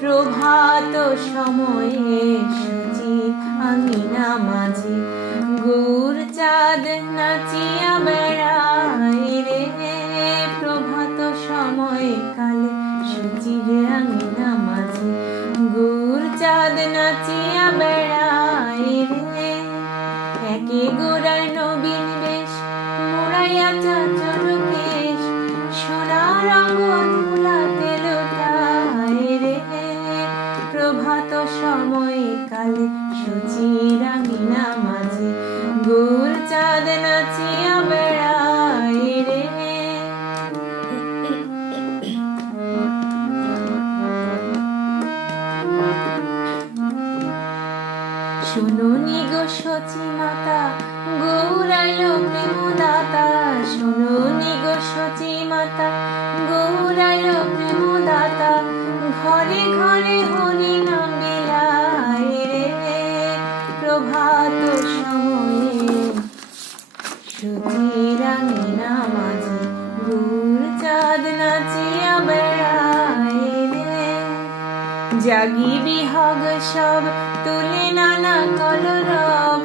প্রভাত সময়ে সুচির আঙিনা মাঝে গৌর চাঁদ নাচিয়া বেড়ায় রে। প্রভাত সময়ে কালে সুচির আঙিনা মাঝে গৌর চাঁদ নাচিয়া বেড়ায় রে। একে গোড়ার নবীন বেশ মোড়াইয়া চাচর কেশ সোনার অঙ্গন ভুলাতে লোটায় রে। প্রভাত সময়ে কালে সুচির আঙিনা মাঝে গৌর চাঁদ নাচিয়া বেড়ায় রে। শুনুনি গো সচি মাতা গৌরাইল প্রেমদাতা। শুনুনি গো সচি মাতা গৌরাইল প্রেমদাতা। ঘরে ঘরে হরি নাম বিলায় রে। প্রভাত সময়ে সুচির আঙিনা মাঝে গৌর চাঁদ নাচিয়া বেড়ায় রে। জাগি বিহগ সব তুলে নানা কলরব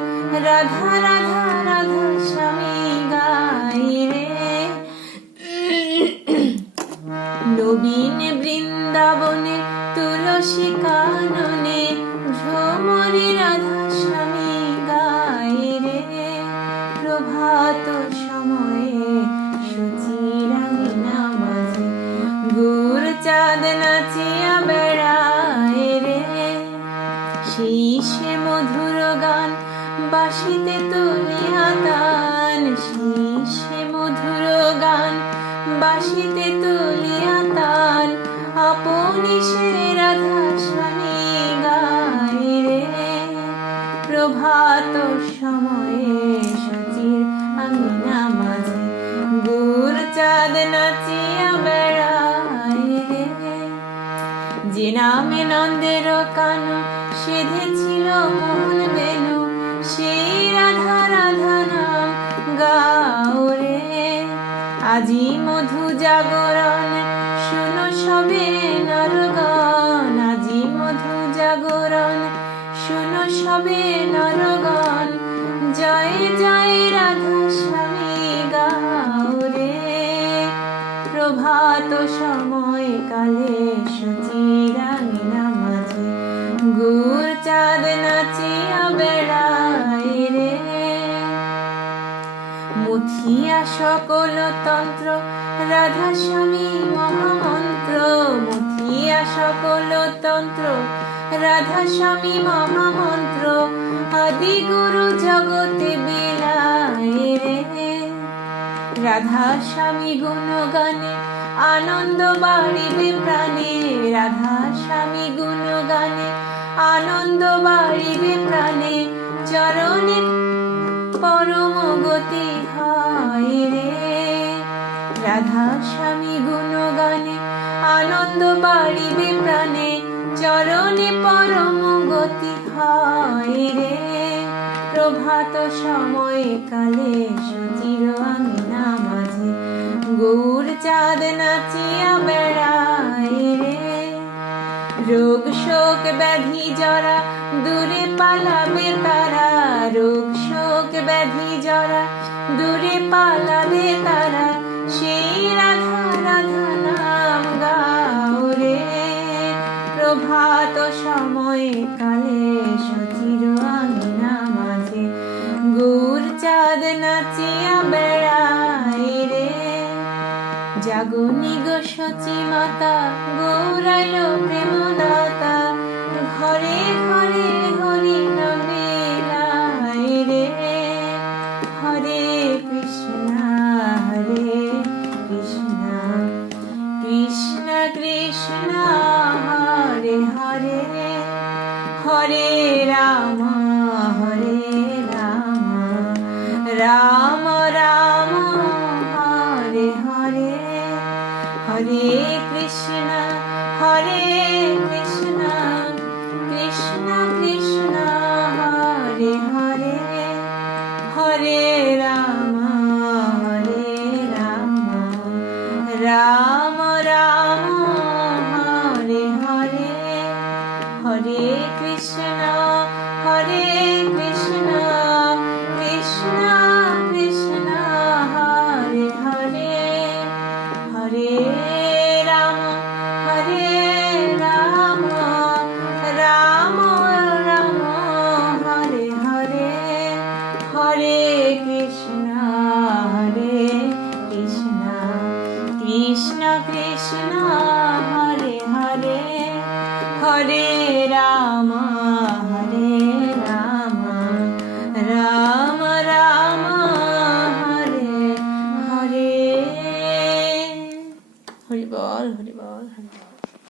রাধা রাধা রাধা স্বামী গাই রে। নবীন বৃন্দাবনে তুলসী কাননে ভ্রমরে রাধা স্বামী গাই রে। প্রভাত সময়ে সুচির আঙিনা মাঝে গৌর চাঁদ নাচিয়া বেড়ায় রে। সেই সে মধুর গান বাঁশিতে তুলিয়া তান। সেই সে মধুর গান বাঁশিতে তুলিয়া তান। আপনি সে রাধা স্বামী গায় রে। প্রভাত সময়ে সুচির আঙিনা মাঝে গৌর চাঁদ নাচিয়া বেড়ায় রে। যে নামে নন্দের কানু সেধেছিল মোহন বেনু সেই রাধা রাধা নাম গাও রে। আজি মধু জাগরণ শুনো সবে নরগণ। আজি মধু জাগরণ শুনো সবে নরগণ। জয় জয় রাধা স্বামী গাও রে। প্রভাত সময় কালে সুচির আঙিনা মাঝে গৌর চাঁদ নাচিয়া বেড়ায় রে। মুথিয়া সকল তন্ত্র রাধা স্বামী মহামন্ত্র। মুথিয়া সকল তন্ত্র রাধা স্বামী মহামন্ত্র। আদি গুরু জগতে বিলায় রে। রাধা স্বামী গুণগানে আনন্দ বাড়িবে প্রাণে। রাধা স্বামী গুণগানে আনন্দ বাড়িবে প্রাণে। চরণে পরম গতি হয় রে। রাধা স্বামী গুণগানে আনন্দ বাড়িবে প্রাণে। চরণে পরম গতি হয় রে। প্রভাত সময়ে কালে সুচির আঙিনা মাঝে গৌর চাঁদ নাচিয়া বেড়ায় রে। রোগ শোক ব্যাধি জরা দূরে পালাবে তারা। রোগ শোক ব্যাধি জরা দূরে পালাবে তারা। সেই রাধা রাধা নাম গাও রে। প্রভাত সময়ে কালে সুচির আঙিনা মাঝে গৌর চাঁদ নাচিয়া বেড়ায় রে। জাগনি গো সচি মাতা গৌরাইল প্রেমদাতা। ঘরে ঘরে হরি নাম বিলায় রে। হরে কৃষ্ণ কৃষ্ণ কৃষ্ণ হরে হরে। হরে রাম রাম রাম হরে হরে। হরে কৃষ্ণ কৃষ্ণ কৃষ্ণ হরে হরে। হরে রাম রাম রাম হরে হরে। হরে কৃষ্ণ কৃষ্ণ কৃষ্ণ হরে হরে হরে রাম রাম রাম হরে হরে হরে কৃষ্ণ কৃষ্ণ কৃষ্ণ হরে হরে হরে রাম